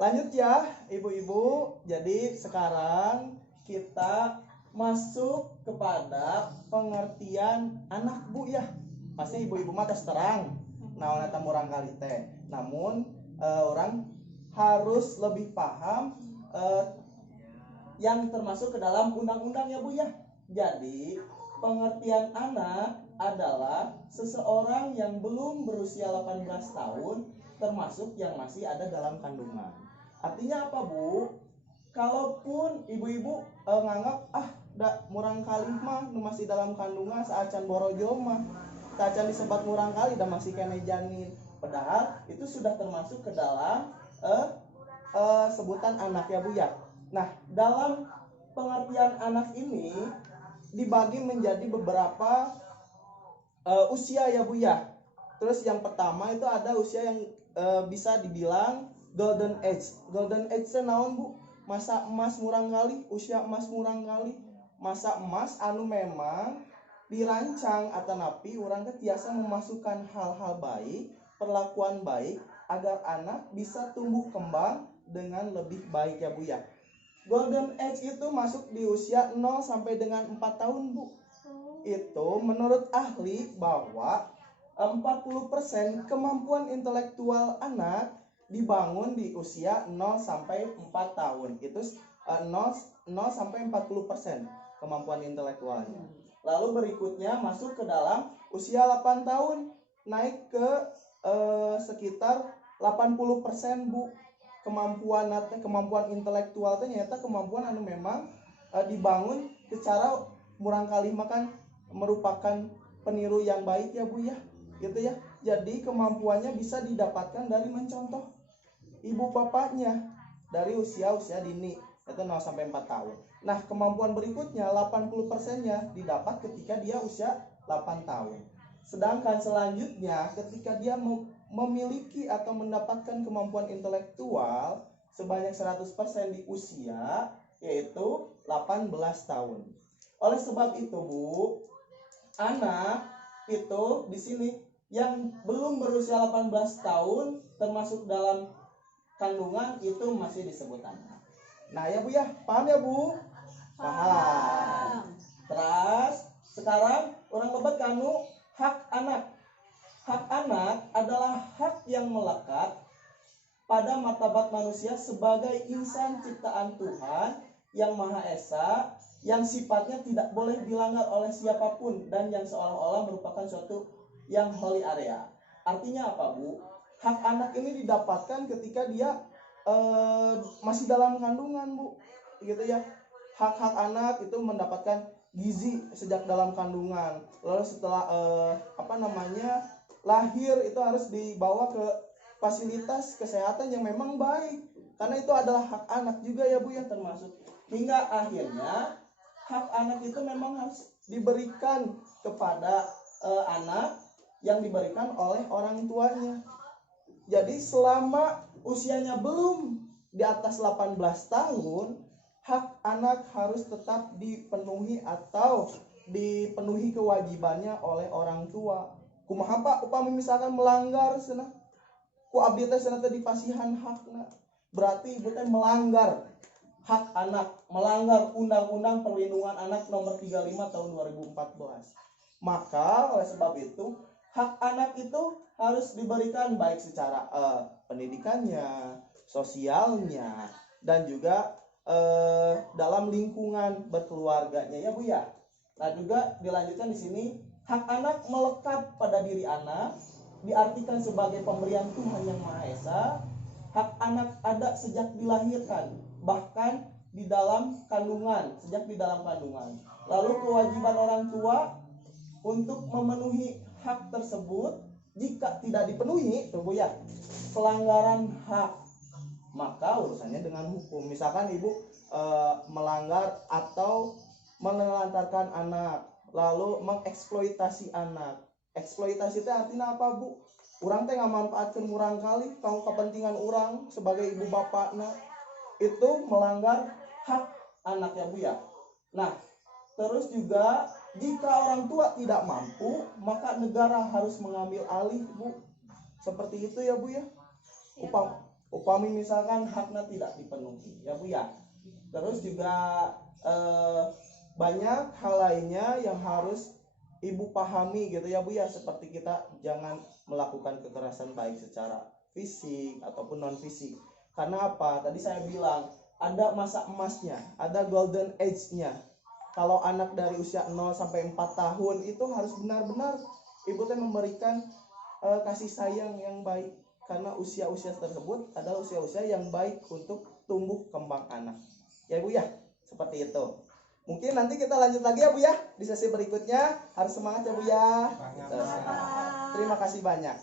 Lanjut ya, ibu-ibu. Jadi sekarang kita masuk kepada pengertian anak bu ya. Pasti ibu-ibu mah tes terang. Nah, eta murang kali teh. Namun orang harus lebih paham yang termasuk ke dalam undang-undang ya bu ya. Jadi pengertian anak adalah seseorang yang belum berusia 18 tahun termasuk yang masih ada dalam kandungan. Artinya apa bu? Kalaupun ibu-ibu nganggap murang kali mah masih dalam kandungan saacan borojo mah saacan disebat murang kali dan masih kena janin, padahal itu sudah termasuk ke dalam sebutan anak ya bu ya. Nah, dalam pengertian anak ini dibagi menjadi beberapa usia ya bu ya. Terus yang pertama itu ada usia yang bisa dibilang golden age. Golden age itu naon bu? Masa emas murang kali, usia emas murang kali. Masa emas anu memang dirancang atau napi orang tiasa memasukkan hal-hal baik, perlakuan baik agar anak bisa tumbuh kembang dengan lebih baik ya bu ya. Golden age itu masuk di usia 0 sampai dengan 4 tahun bu. Itu menurut ahli bahwa 40% kemampuan intelektual anak dibangun di usia 0 sampai 4 tahun. Itu 0 sampai 40% kemampuan intelektualnya. Lalu berikutnya masuk ke dalam usia 8 tahun naik ke sekitar 80% bu. Kemampuan intelektual ternyata kemampuan anu memang dibangun secara murang kali makan merupakan peniru yang baik ya bu ya, gitu ya. Jadi kemampuannya bisa didapatkan dari mencontoh ibu bapaknya dari usia dini, itu 0 sampai 4 tahun. Nah, kemampuan berikutnya 80%-nya didapat ketika dia usia 8 tahun. Sedangkan selanjutnya ketika dia memiliki atau mendapatkan kemampuan intelektual sebanyak 100% di usia yaitu 18 tahun. Oleh sebab itu, Bu, anak itu di sini yang belum berusia 18 tahun termasuk dalam kandungan itu masih disebut anak. Nah, ya Bu ya, paham ya Bu? Paham. Terus sekarang orang lebat kanu hak anak. Hak anak adalah hak yang melekat pada martabat manusia sebagai insan ciptaan Tuhan yang Maha Esa, yang sifatnya tidak boleh dilanggar oleh siapapun dan yang seolah-olah merupakan suatu yang holy area. Artinya apa bu? Hak anak ini didapatkan ketika dia masih dalam kandungan bu, gitu ya. Hak-hak anak itu mendapatkan gizi sejak dalam kandungan. Lalu setelah lahir itu harus dibawa ke fasilitas kesehatan yang memang baik, karena itu adalah hak anak juga ya bu yang termasuk. Hingga akhirnya hak anak itu memang harus diberikan kepada anak yang diberikan oleh orang tuanya. Jadi selama usianya belum di atas 18 tahun, hak anak harus tetap dipenuhi atau dipenuhi kewajibannya oleh orang tua. Kumaha Pak upami misalkan melanggar cenah ku abdi teh cenah teh dipasihan hakna, berarti ibu teh melanggar hak anak, melanggar Undang-Undang Perlindungan Anak nomor 35 tahun 2014. Maka oleh sebab itu hak anak itu harus diberikan baik secara pendidikannya, sosialnya, dan juga dalam lingkungan berkeluarganya ya Bu ya. Nah juga dilanjutkan di sini hak anak melekat pada diri anak diartikan sebagai pemberian Tuhan yang Maha Esa. Hak anak ada sejak dilahirkan, bahkan di dalam kandungan, sejak di dalam kandungan. Lalu kewajiban orang tua untuk memenuhi hak tersebut, jika tidak dipenuhi, Bu ya, pelanggaran hak, maka urusannya dengan hukum. Misalkan ibu melanggar atau menelantarkan anak, lalu mengeksploitasi anak. Eksploitasi itu artinya apa Bu? Orang teh ngamanfaatkeun urang kali kanggo kepentingan orang sebagai ibu bapakna, itu melanggar hak anak ya Bu ya. Nah, terus juga jika orang tua tidak mampu, maka negara harus mengambil alih Bu. Seperti itu ya Bu ya. upami misalkan haknya tidak dipenuhi ya Bu ya. Terus juga banyak hal lainnya yang harus Ibu pahami gitu ya Bu ya, seperti kita jangan melakukan kekerasan baik secara fisik ataupun non fisik. Karena apa? Tadi saya bilang ada masa emasnya, ada golden age-nya. Kalau anak dari usia 0 sampai 4 tahun itu harus benar-benar ibu teh memberikan kasih sayang yang baik, karena usia-usia tersebut adalah usia-usia yang baik untuk tumbuh kembang anak. Ya Bu ya, seperti itu. Mungkin nanti kita lanjut lagi ya Bu ya di sesi berikutnya. Harus semangat ya Bu ya. Terima kasih banyak.